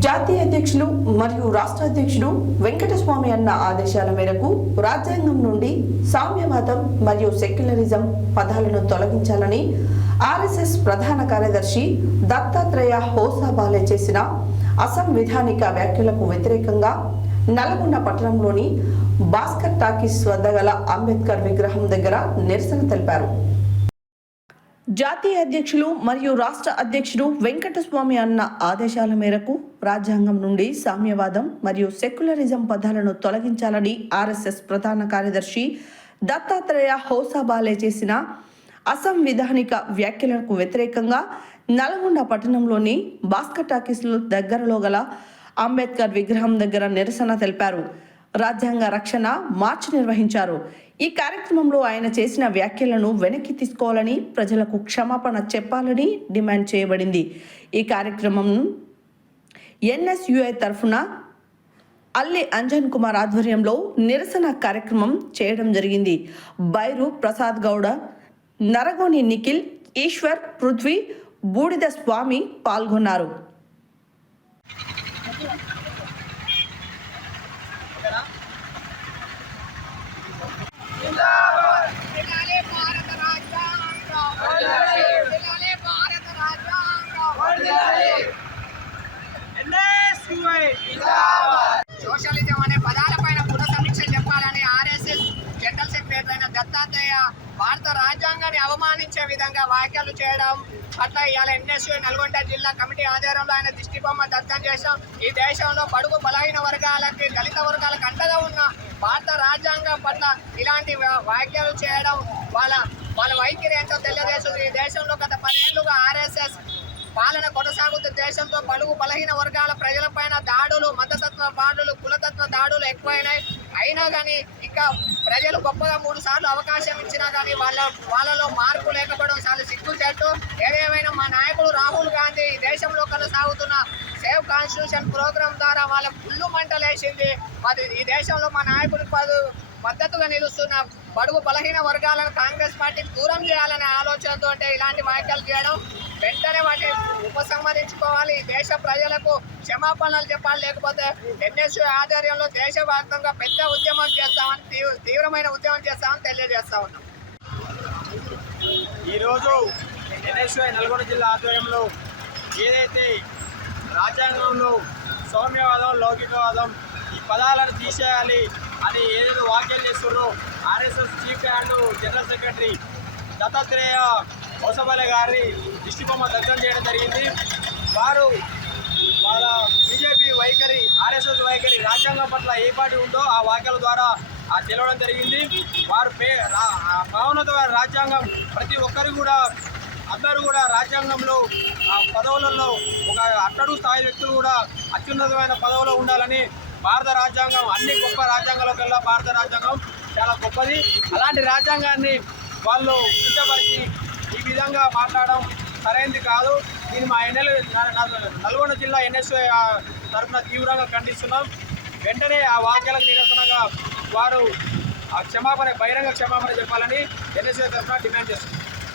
జాతీయ అధ్యక్షులు మరియు రాష్ట్ర అధ్యక్షుడు వెంకటస్వామి అన్న ఆదేశాల మేరకు రాజ్యాంగం నుండి సామ్యవాదం మరియు సెక్యులరిజం పదాలను తొలగించాలని ఆర్ఎస్ఎస్ ప్రధాన కార్యదర్శి దత్తాత్రేయ హోసాబాలే చేసిన అసంవిధానిక వ్యాఖ్యలకు వ్యతిరేకంగా నల్గొండ పట్టణంలోని భాస్కర్ టాకీస్ వద్ద గల అంబేద్కర్ విగ్రహం దగ్గర నిరసన తెలిపారు. జాతీయ అధ్యక్షులు మరియు రాష్ట్ర అధ్యక్షుడు వెంకటస్వామి అన్న ఆదేశాల మేరకు రాజ్యాంగం నుండి సామ్యవాదం మరియు సెక్యులరిజం పదాలను తొలగించాలని ఆర్ఎస్ఎస్ ప్రధాన కార్యదర్శి దత్తాత్రేయ హోసాబాలే చేసిన అసంవిధానిక వ్యాఖ్యలకు వ్యతిరేకంగా నల్గొండ పట్టణంలోని భాస్కర్ టాకీస్లో దగ్గరలో గల అంబేద్కర్ విగ్రహం దగ్గర నిరసన తెలిపారు. రాజ్యాంగ రక్షణ మార్చ్ నిర్వహించారు. ఈ కార్యక్రమంలో ఆయన చేసిన వ్యాఖ్యలను వెనక్కి తీసుకోవాలని ప్రజలకు క్షమాపణ చెప్పాలని డిమాండ్ చేయబడింది. ఈ కార్యక్రమం ఎన్ఎస్యుఐ తరఫున అల్లి అంజన్ కుమార్ ఆధ్వర్యంలో నిరసన కార్యక్రమం చేయడం జరిగింది. బైరు ప్రసాద్ గౌడ నరగోని నిఖిల్ ఈశ్వర్ పృథ్వీ బూడిద స్వామి పాల్గొన్నారు వినాలే భారత రాజ్యాంగం వినాలే భారత రాజ్యాంగం సోషలిజం అనే పదాలపైన పునఃసమీక్ష చెప్పాలని ఆర్ఎస్ఎస్ జనరల్ సెక్రటరీ అయిన దత్తాత్రేయ భారత రాజ్యాంగాన్ని అవమానించే విధంగా వ్యాఖ్యలు చేయడం పట్ల ఇవాళ ఎన్ఎస్యూ నల్గొండ జిల్లా కమిటీ ఆధ్వర్యంలో ఆయన దిష్టి బొమ్మ దత్తం చేశాం. ఈ దేశంలో పడుగు బలహీన వర్గాలకి దళిత వర్గాలకు అండగా ఉన్న భారత రాజ్యాంగం పట్ల ఇలాంటి వ్యాఖ్యలు చేయడం వాళ్ళ వాళ్ళ వైఖరి ఏంటో తెలియజేస్తుంది ఈ దేశంలో గత పదేళ్ళుగా ఆర్ఎస్ఎస్ పాలన కొనసాగుతున్న దేశంతో పలువు బలహీన వర్గాల ప్రజలపైన దాడులు మతతత్వ దాడులు కులతత్వ దాడులు ఎక్కువైనాయి. అయినా కానీ ఇంకా ప్రజలు గొప్పగా మూడు సార్లు అవకాశం ఇచ్చినా కానీ వాళ్ళ వాళ్ళలో మార్పు లేకపోవడం చాలా సిగ్గు చెట్టు ఏదేమైనా మా నాయకుడు రాహుల్ గాంధీ ఈ దేశంలో కొనసాగుతున్న సేవ్ కాన్స్టిట్యూషన్ ప్రోగ్రామ్ ద్వారా వాళ్ళ గుళ్ళు మంటలేసింది. మరి ఈ దేశంలో మా నాయకుడి పదు మద్దతుగా నిలుస్తున్న బడుగు బలహీన వర్గాలను కాంగ్రెస్ పార్టీకి దూరం చేయాలనే ఆలోచనతో ఇలాంటి వ్యాఖ్యలు చేయడం వెంటనే వాటిని ఉపసంహరించుకోవాలి. దేశ ప్రజలకు క్షమాపణలు చెప్పాలి. లేకపోతే ఎన్ఎస్యూ ఆధ్వర్యంలో దేశవ్యాప్తంగా పెద్ద ఉద్యమం చేస్తామని తీవ్ర- తీవ్రమైన ఉద్యమం చేస్తామని తెలియజేస్తా ఉన్నాం. ఈరోజు ఎన్ఎస్ఐ నల్గొండ జిల్లా ఆధ్వర్యంలో ఏదైతే రాజ్యాంగంలో సౌమ్యవాదం లౌకికవాదం ఈ పదాలను తీసేయాలి అని ఏదైతే వ్యాఖ్యలు చేస్తున్నారో RSS chief and general secretary Dattatreya Hosabale గారి దిష్టిబొమ్మ దగ్ధం చేయడం జరిగింది. వారు వాళ్ళ బీజేపీ వైఖరి ఆర్ఎస్ఎస్ వైఖరి రాజ్యాంగం పట్ల ఏ పార్టీ ఉందో ఆ వాక్యాల ద్వారా ఆ తెలవడం జరిగింది. వారు పే భావనత రాజ్యాంగం ప్రతి ఒక్కరు కూడా అందరూ కూడా రాజ్యాంగంలో ఆ పదవులలో ఒక అట్టడు స్థాయి వ్యక్తులు కూడా అత్యున్నతమైన పదవిలో ఉండాలని భారత రాజ్యాంగం అన్ని గొప్ప రాజ్యాంగాల కల్లా భారత రాజ్యాంగం చాలా గొప్పది. అలాంటి రాజ్యాంగాన్ని వాళ్ళు కించపరిచి ఈ విధంగా మాట్లాడడం సరైనది కాదు. దీన్ని మా ఎన్ఎల్ నల్గొండ జిల్లా ఎన్ఎస్ఏ తరఫున తీవ్రంగా ఖండిస్తున్నాం. వెంటనే ఆ వాక్యాలకు నిరసనగా వారు ఆ క్షమాపణ బహిరంగ క్షమాపణ చెప్పాలని ఎన్ఎస్ఏ తరఫున డిమాండ్ చేస్తున్నాం.